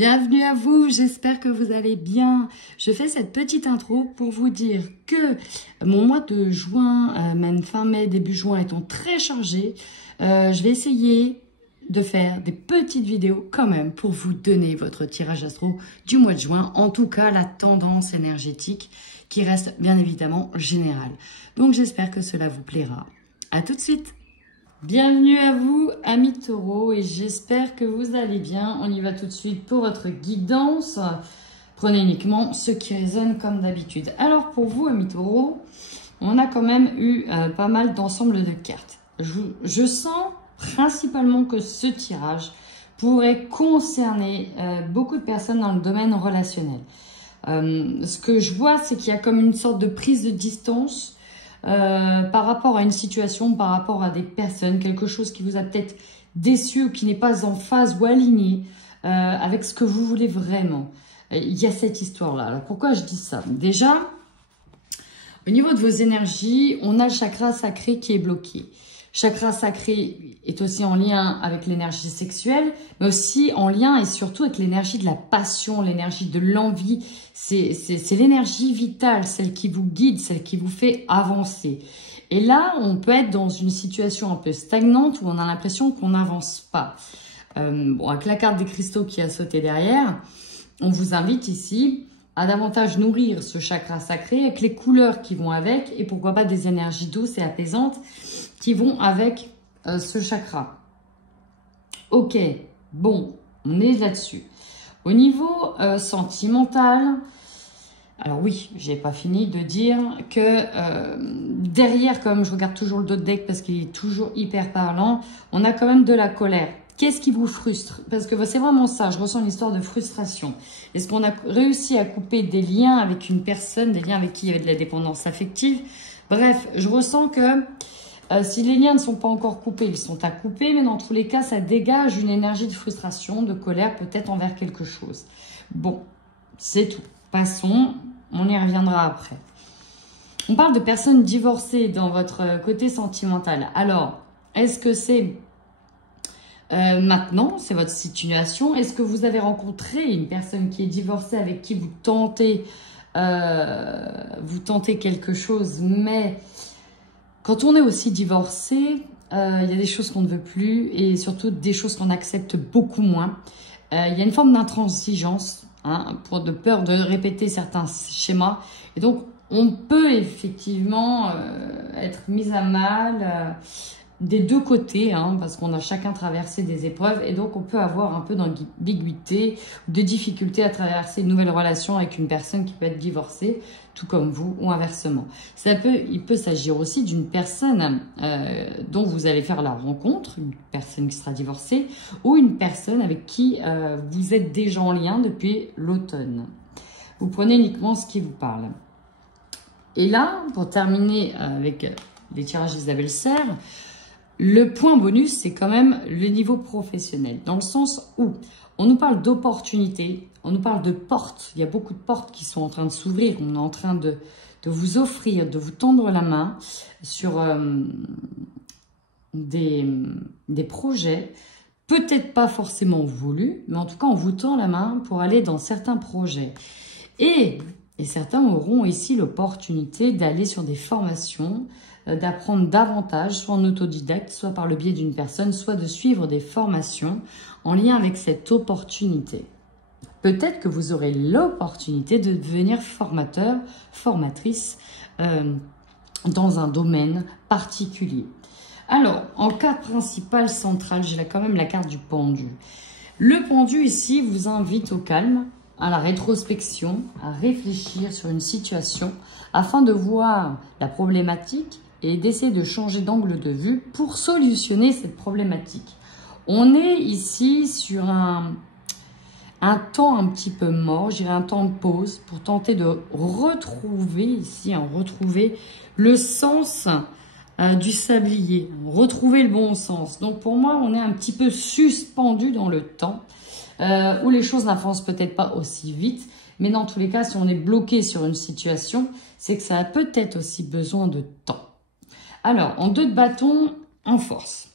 Bienvenue à vous, j'espère que vous allez bien. Je fais cette petite intro pour vous dire que mon mois de juin, même fin mai, début juin étant très chargé, je vais essayer de faire des petites vidéos quand même pour vous donner votre tirage astro du mois de juin. En tout cas, la tendance énergétique qui reste bien évidemment générale. Donc j'espère que cela vous plaira. À tout de suite. Bienvenue à vous, amis taureaux, et j'espère que vous allez bien. On y va tout de suite pour votre guidance. Prenez uniquement ce qui résonne comme d'habitude. Alors pour vous, amis taureaux, on a quand même eu pas mal d'ensemble de cartes. Je sens principalement que ce tirage pourrait concerner beaucoup de personnes dans le domaine relationnel. Ce que je vois, c'est qu'il y a comme une sorte de prise de distance par rapport à une situation, par rapport à des personnes, quelque chose qui vous a peut-être déçu ou qui n'est pas en phase ou aligné avec ce que vous voulez vraiment. Il y a cette histoire-là. Alors pourquoi je dis ça? Déjà, au niveau de vos énergies, on a le chakra sacré qui est bloqué. Chakra sacré est aussi en lien avec l'énergie sexuelle, mais aussi en lien et surtout avec l'énergie de la passion, l'énergie de l'envie. C'est l'énergie vitale, celle qui vous guide, celle qui vous fait avancer. Et là, on peut être dans une situation un peu stagnante où on a l'impression qu'on n'avance pas. Bon, avec la carte des cristaux qui a sauté derrière, on vous invite ici à davantage nourrir ce chakra sacré avec les couleurs qui vont avec et pourquoi pas des énergies douces et apaisantes qui vont avec ce chakra. Ok, bon, on est là-dessus. Au niveau sentimental, alors oui, j'ai pas fini de dire que derrière, comme je regarde toujours le dos de deck parce qu'il est toujours hyper parlant, on a quand même de la colère. Qu'est-ce qui vous frustre? Parce que c'est vraiment ça, je ressens une histoire de frustration. Est-ce qu'on a réussi à couper des liens avec une personne, des liens avec qui il y avait de la dépendance affective? Bref, je ressens que si les liens ne sont pas encore coupés, ils sont à couper, mais dans tous les cas, ça dégage une énergie de frustration, de colère, peut-être envers quelque chose. Bon, c'est tout. Passons, on y reviendra après. On parle de personnes divorcées dans votre côté sentimental. Alors, est-ce que c'est maintenant, c'est votre situation? Est-ce que vous avez rencontré une personne qui est divorcée avec qui vous tentez quelque chose, mais quand on est aussi divorcé, il y a des choses qu'on ne veut plus et surtout des choses qu'on accepte beaucoup moins. Il y a une forme d'intransigeance, hein, de peur de répéter certains schémas. Et donc, on peut effectivement être mis à mal des deux côtés, hein, parce qu'on a chacun traversé des épreuves. Et donc, on peut avoir un peu d'ambiguïté, de difficulté à traverser une nouvelle relation avec une personne qui peut être divorcée, tout comme vous, ou inversement. Il peut s'agir aussi d'une personne dont vous allez faire la rencontre, une personne qui sera divorcée, ou une personne avec qui vous êtes déjà en lien depuis l'automne. Vous prenez uniquement ce qui vous parle. Et là, pour terminer avec les tirages d'Isabelle Serre, le point bonus, c'est quand même le niveau professionnel, dans le sens où on nous parle d'opportunités, on nous parle de portes. Il y a beaucoup de portes qui sont en train de s'ouvrir. On est en train de vous offrir, de vous tendre la main sur des projets, peut-être pas forcément voulus, mais en tout cas, on vous tend la main pour aller dans certains projets. Et certains auront ici l'opportunité d'aller sur des formations, d'apprendre davantage, soit en autodidacte, soit par le biais d'une personne, soit de suivre des formations en lien avec cette opportunité. Peut-être que vous aurez l'opportunité de devenir formateur, formatrice dans un domaine particulier. Alors, en carte principale centrale, j'ai quand même la carte du pendu. Le pendu ici vous invite au calme, à la rétrospection, à réfléchir sur une situation afin de voir la problématique et d'essayer de changer d'angle de vue pour solutionner cette problématique. On est ici sur un temps un petit peu mort, je dirais un temps de pause pour tenter de retrouver ici, retrouver le sens du sablier, retrouver le bon sens. Donc pour moi, on est un petit peu suspendu dans le temps où les choses n'avancent peut-être pas aussi vite, mais dans tous les cas, si on est bloqué sur une situation, c'est que ça a peut-être aussi besoin de temps. Alors, en 2 de bâton, en force.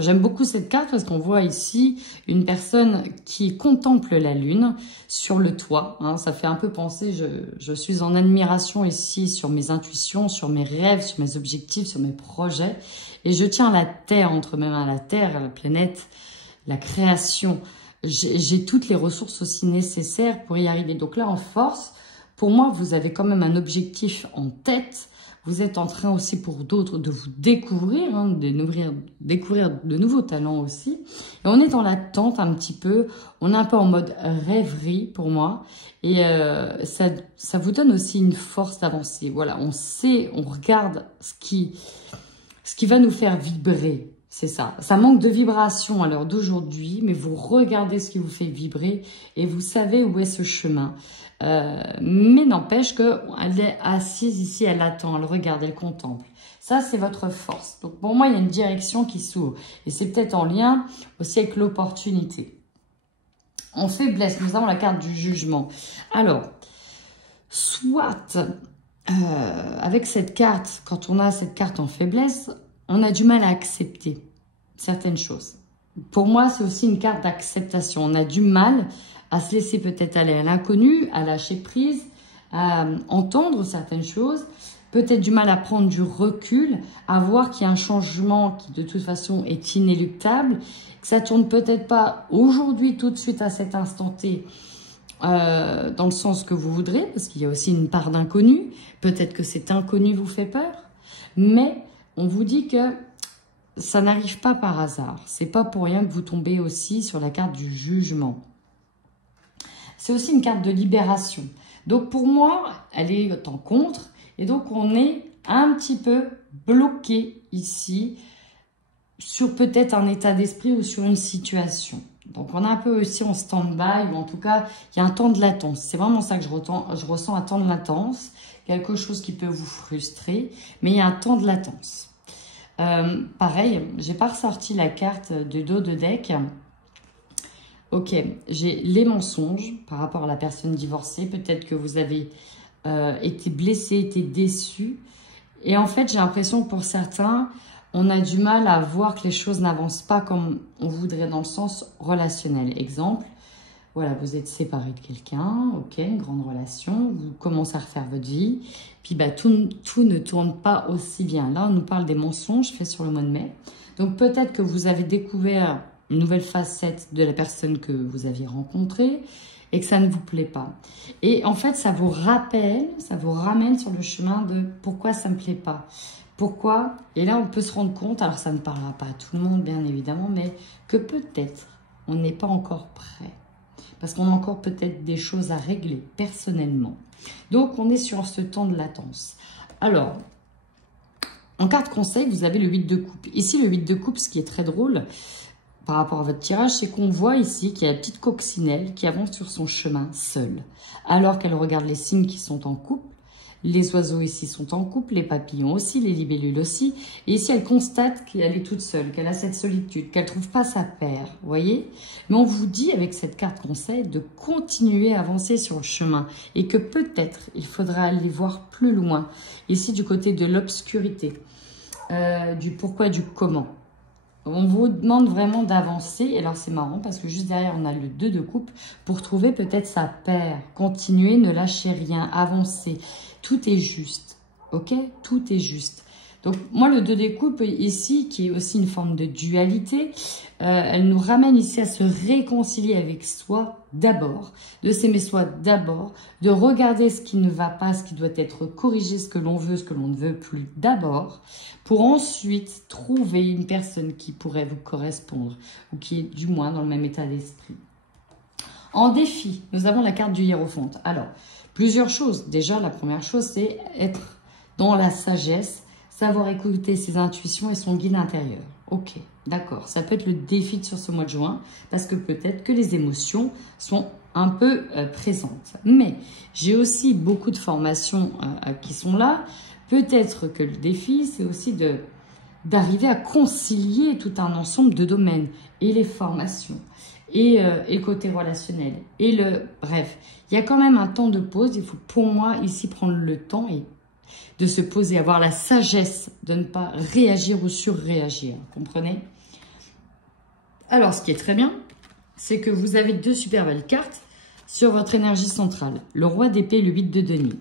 J'aime beaucoup cette carte parce qu'on voit ici une personne qui contemple la lune sur le toit. Hein, ça fait un peu penser, je suis en admiration ici sur mes intuitions, sur mes rêves, sur mes objectifs, sur mes projets. Et je tiens la Terre entre mes mains, la Terre, la planète, la création. J'ai toutes les ressources aussi nécessaires pour y arriver. Donc là, en force, pour moi, vous avez quand même un objectif en tête. Vous êtes en train aussi pour d'autres de vous découvrir, hein, découvrir de nouveaux talents aussi. Et on est dans l'attente un petit peu, on est un peu en mode rêverie pour moi. Et ça vous donne aussi une force d'avancer. Voilà, on sait, on regarde ce qui va nous faire vibrer. C'est ça. Ça manque de vibration à l'heure d'aujourd'hui, mais vous regardez ce qui vous fait vibrer et vous savez où est ce chemin. Mais n'empêche qu'elle est assise ici, elle attend, elle regarde, elle contemple. Ça, c'est votre force. Donc, pour moi, il y a une direction qui s'ouvre. Et c'est peut-être en lien aussi avec l'opportunité. En faiblesse, nous avons la carte du jugement. Alors, soit, avec cette carte, quand on a cette carte en faiblesse, on a du mal à accepter certaines choses. Pour moi, c'est aussi une carte d'acceptation. On a du mal à se laisser peut-être aller à l'inconnu, à lâcher prise, à entendre certaines choses, peut-être du mal à prendre du recul, à voir qu'il y a un changement qui de toute façon est inéluctable, que ça tourne peut-être pas aujourd'hui tout de suite à cet instant T, dans le sens que vous voudrez, parce qu'il y a aussi une part d'inconnu, peut-être que cet inconnu vous fait peur, mais on vous dit que ça n'arrive pas par hasard. C'est pas pour rien que vous tombez aussi sur la carte du jugement. C'est aussi une carte de libération. Donc pour moi, elle est en contre. Et donc on est un petit peu bloqué ici sur peut-être un état d'esprit ou sur une situation. Donc on est un peu aussi en stand-by, ou en tout cas, il y a un temps de latence. C'est vraiment ça que je ressens, un temps de latence. Quelque chose qui peut vous frustrer, mais il y a un temps de latence. Pareil, j'ai pas ressorti la carte de dos de deck. Ok, j'ai les mensonges par rapport à la personne divorcée. Peut-être que vous avez été blessé, été déçu. Et en fait, j'ai l'impression que pour certains, on a du mal à voir que les choses n'avancent pas comme on voudrait dans le sens relationnel. Exemple, voilà, vous êtes séparé de quelqu'un, ok, une grande relation, vous commencez à refaire votre vie, puis bah, tout ne tourne pas aussi bien. Là, on nous parle des mensonges faits sur le mois de mai. Donc peut-être que vous avez découvert une nouvelle facette de la personne que vous aviez rencontrée et que ça ne vous plaît pas. Et en fait, ça vous rappelle, ça vous ramène sur le chemin de pourquoi ça ne me plaît pas. Pourquoi? Et là, on peut se rendre compte, alors ça ne parlera pas à tout le monde, bien évidemment, mais que peut-être on n'est pas encore prêt. Parce qu'on a encore peut-être des choses à régler personnellement. Donc, on est sur ce temps de latence. Alors, en carte conseil, vous avez le 8 de coupe. Ici, le 8 de coupe, ce qui est très drôle par rapport à votre tirage, c'est qu'on voit ici qu'il y a la petite coccinelle qui avance sur son chemin seule. Alors qu'elle regarde les signes qui sont en couple. Les oiseaux ici sont en couple, les papillons aussi, les libellules aussi. Et ici, elle constate qu'elle est toute seule, qu'elle a cette solitude, qu'elle ne trouve pas sa paire, vous voyez? Mais on vous dit, avec cette carte conseil, de continuer à avancer sur le chemin. Et que peut-être, il faudra aller voir plus loin. Ici, du côté de l'obscurité, du pourquoi, du comment. On vous demande vraiment d'avancer. Et alors, c'est marrant parce que juste derrière, on a le 2 de coupe pour trouver peut-être sa paire. Continuer, ne lâchez rien, avancer. Tout est juste, ok? Tout est juste. Donc, moi, le 2 des coupes, ici, qui est aussi une forme de dualité, elle nous ramène ici à se réconcilier avec soi d'abord, de s'aimer soi d'abord, de regarder ce qui ne va pas, ce qui doit être corrigé, ce que l'on veut, ce que l'on ne veut plus d'abord, pour ensuite trouver une personne qui pourrait vous correspondre, ou qui est du moins dans le même état d'esprit. En défi, nous avons la carte du hiérophante. Alors, plusieurs choses. Déjà, la première chose, c'est être dans la sagesse, savoir écouter ses intuitions et son guide intérieur. Ok, d'accord. Ça peut être le défi sur ce mois de juin, parce que peut-être que les émotions sont un peu présentes. Mais j'ai aussi beaucoup de formations qui sont là. Peut-être que le défi, c'est aussi d'arriver à concilier tout un ensemble de domaines et les formations. Et le côté relationnel. Bref, il y a quand même un temps de pause. Il faut pour moi ici prendre le temps de se poser, avoir la sagesse de ne pas réagir ou surréagir. Comprenez? Alors, ce qui est très bien, c'est que vous avez deux super belles cartes sur votre énergie centrale. Le roi d'épée et le 8 de denier.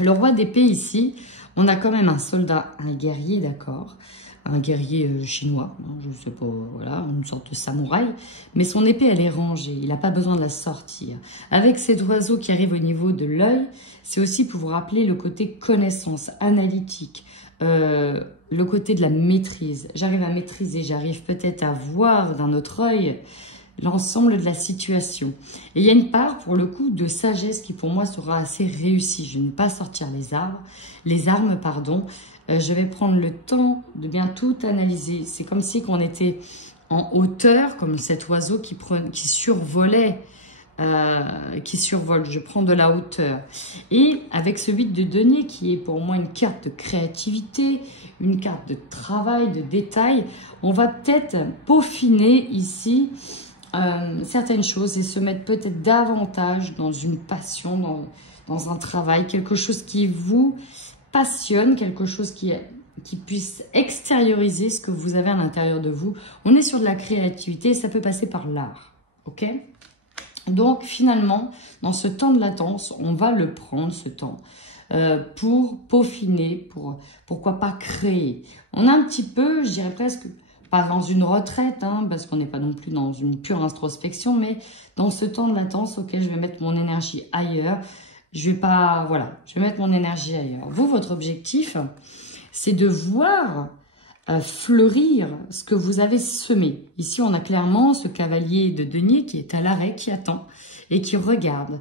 Le roi d'épée ici, on a quand même un soldat, un guerrier, d'accord, un guerrier chinois, hein, je ne sais pas, voilà, une sorte de samouraï, mais son épée, elle est rangée, il n'a pas besoin de la sortir. Avec cet oiseau qui arrive au niveau de l'œil, c'est aussi pour vous rappeler le côté connaissance, analytique, le côté de la maîtrise. J'arrive à maîtriser, j'arrive peut-être à voir d'un autre œil l'ensemble de la situation. Et il y a une part, pour le coup, de sagesse qui, pour moi, sera assez réussie. Je ne vais pas sortir les armes, pardon. Je vais prendre le temps de bien tout analyser. C'est comme si on était en hauteur, comme cet oiseau qui survolait, qui survole. Je prends de la hauteur. Et avec ce 8 de denier, qui est pour moi une carte de créativité, une carte de travail, de détail, on va peut-être peaufiner ici certaines choses et se mettre peut-être davantage dans une passion, dans un travail, quelque chose qui vous passionne, quelque chose qui puisse extérioriser ce que vous avez à l'intérieur de vous. On est sur de la créativité, ça peut passer par l'art, ok? Donc finalement, dans ce temps de latence, on va le prendre, ce temps, pour peaufiner, pourquoi pas créer. On a un petit peu, je dirais presque, pas dans une retraite, hein, parce qu'on n'est pas non plus dans une pure introspection, mais dans ce temps de latence, ok, je vais mettre mon énergie ailleurs. Je vais pas, voilà, je vais mettre mon énergie ailleurs. Vous, votre objectif, c'est de voir fleurir ce que vous avez semé. Ici, on a clairement ce cavalier de denier qui est à l'arrêt, qui attend et qui regarde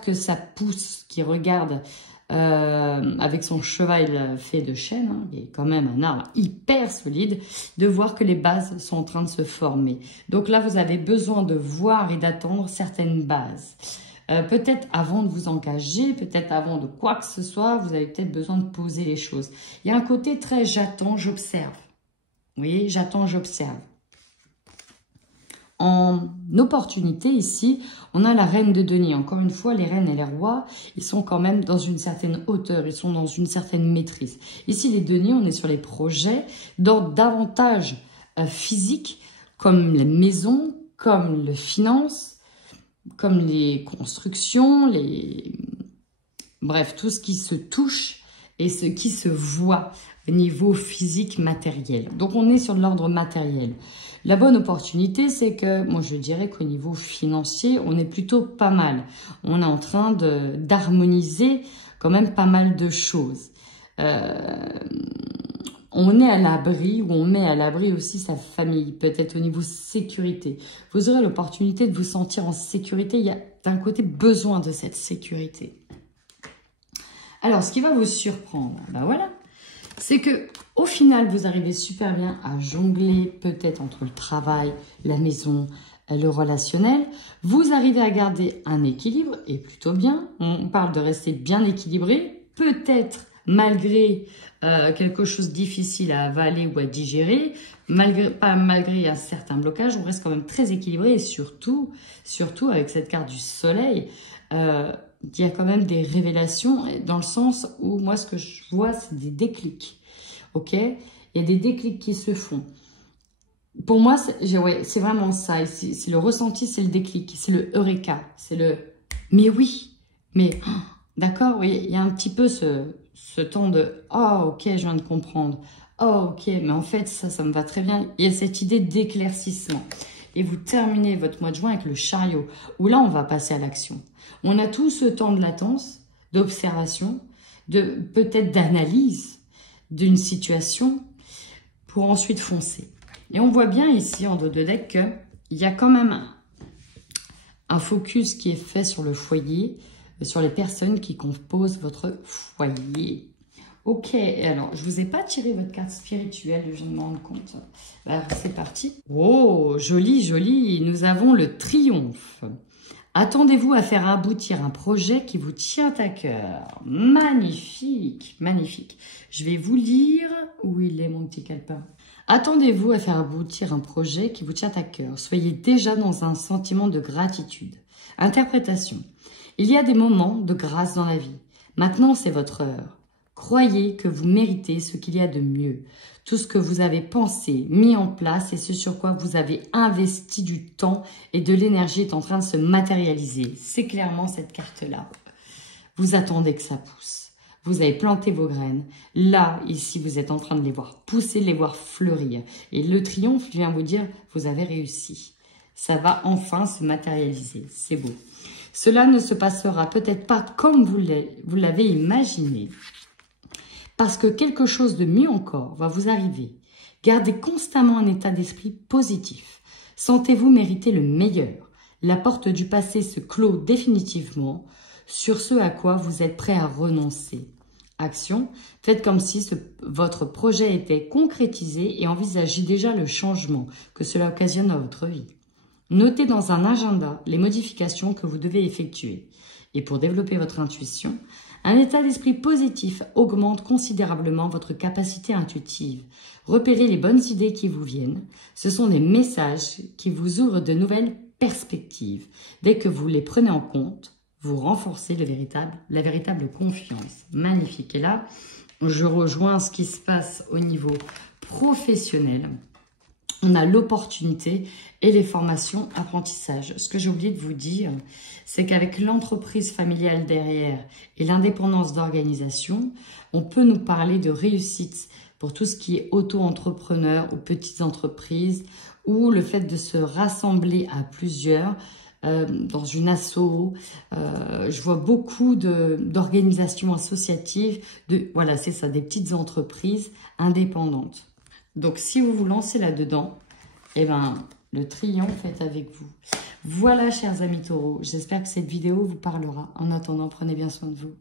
que ça pousse, qui regarde avec son cheval fait de chêne, hein, qui est quand même un arbre hyper solide, de voir que les bases sont en train de se former. Donc là, vous avez besoin de voir et d'attendre certaines bases. Peut-être avant de vous engager, peut-être avant de quoi que ce soit, vous avez peut-être besoin de poser les choses. Il y a un côté très j'attends, j'observe. Vous voyez, j'attends, j'observe. En opportunité, ici, on a la reine de denier. Encore une fois, les reines et les rois, ils sont quand même dans une certaine hauteur, ils sont dans une certaine maîtrise. Ici, les deniers, on est sur les projets d'ordre davantage physique, comme les maisons, comme les finances, comme les constructions, bref, tout ce qui se touche et ce qui se voit au niveau physique matériel. Donc, on est sur de l'ordre matériel. La bonne opportunité, c'est que, moi, je dirais qu'au niveau financier, on est plutôt pas mal. On est en train d'harmoniser quand même pas mal de choses. On est à l'abri, ou on met à l'abri aussi sa famille, peut-être au niveau sécurité. Vous aurez l'opportunité de vous sentir en sécurité. Il y a d'un côté besoin de cette sécurité. Alors, ce qui va vous surprendre, ben voilà, c'est que au final, vous arrivez super bien à jongler peut-être entre le travail, la maison, le relationnel. Vous arrivez à garder un équilibre, et plutôt bien. On parle de rester bien équilibré, peut-être malgré quelque chose de difficile à avaler ou à digérer, malgré un certain blocage, on reste quand même très équilibré et surtout avec cette carte du soleil, il y a quand même des révélations dans le sens où moi ce que je vois c'est des déclics, ok? Il y a des déclics qui se font. Pour moi, c'est vraiment ça, c'est le ressenti, c'est le déclic, c'est le eureka, c'est le « mais oui, mais oh, d'accord, oui, il y a un petit peu ce temps de « oh, ok, je viens de comprendre, oh, ok, mais en fait, ça me va très bien ». Il y a cette idée d'éclaircissement. Et vous terminez votre mois de juin avec le chariot, où là, on va passer à l'action. On a tout ce temps de latence, d'observation, peut-être d'analyse d'une situation pour ensuite foncer. Et on voit bien ici, en dos de deck, qu'il y a quand même un focus qui est fait sur le foyer, sur les personnes qui composent votre foyer. Ok, alors, je ne vous ai pas tiré votre carte spirituelle, je viens de me rendre compte. Alors, c'est parti. Oh, joli, joli. Nous avons le triomphe. Attendez-vous à faire aboutir un projet qui vous tient à cœur. Magnifique, magnifique. Je vais vous lire. Où il est, mon petit calepin? Attendez-vous à faire aboutir un projet qui vous tient à cœur. Soyez déjà dans un sentiment de gratitude. Interprétation. Il y a des moments de grâce dans la vie. Maintenant, c'est votre heure. Croyez que vous méritez ce qu'il y a de mieux. Tout ce que vous avez pensé, mis en place et ce sur quoi vous avez investi du temps et de l'énergie est en train de se matérialiser. C'est clairement cette carte-là. Vous attendez que ça pousse. Vous avez planté vos graines. Là, ici, vous êtes en train de les voir pousser, de les voir fleurir. Et le triomphe vient vous dire, vous avez réussi. Ça va enfin se matérialiser. C'est beau. Cela ne se passera peut-être pas comme vous l'avez imaginé. Parce que quelque chose de mieux encore va vous arriver. Gardez constamment un état d'esprit positif. Sentez-vous mériter le meilleur. La porte du passé se clôt définitivement sur ce à quoi vous êtes prêt à renoncer. Action, faites comme si votre projet était concrétisé et envisagez déjà le changement que cela occasionne dans votre vie. Notez dans un agenda les modifications que vous devez effectuer. Et pour développer votre intuition, un état d'esprit positif augmente considérablement votre capacité intuitive. Repérez les bonnes idées qui vous viennent. Ce sont des messages qui vous ouvrent de nouvelles perspectives. Dès que vous les prenez en compte, vous renforcez la véritable confiance. Magnifique. Et là, je rejoins ce qui se passe au niveau professionnel. On a l'opportunité et les formations apprentissage. Ce que j'ai oublié de vous dire, c'est qu'avec l'entreprise familiale derrière et l'indépendance d'organisation, on peut nous parler de réussite pour tout ce qui est auto-entrepreneur ou petites entreprises ou le fait de se rassembler à plusieurs dans une asso. Je vois beaucoup d'organisations associatives, voilà, c'est ça, des petites entreprises indépendantes. Donc, si vous vous lancez là-dedans, eh ben, le triomphe est avec vous. Voilà, chers amis taureaux, j'espère que cette vidéo vous parlera. En attendant, prenez bien soin de vous.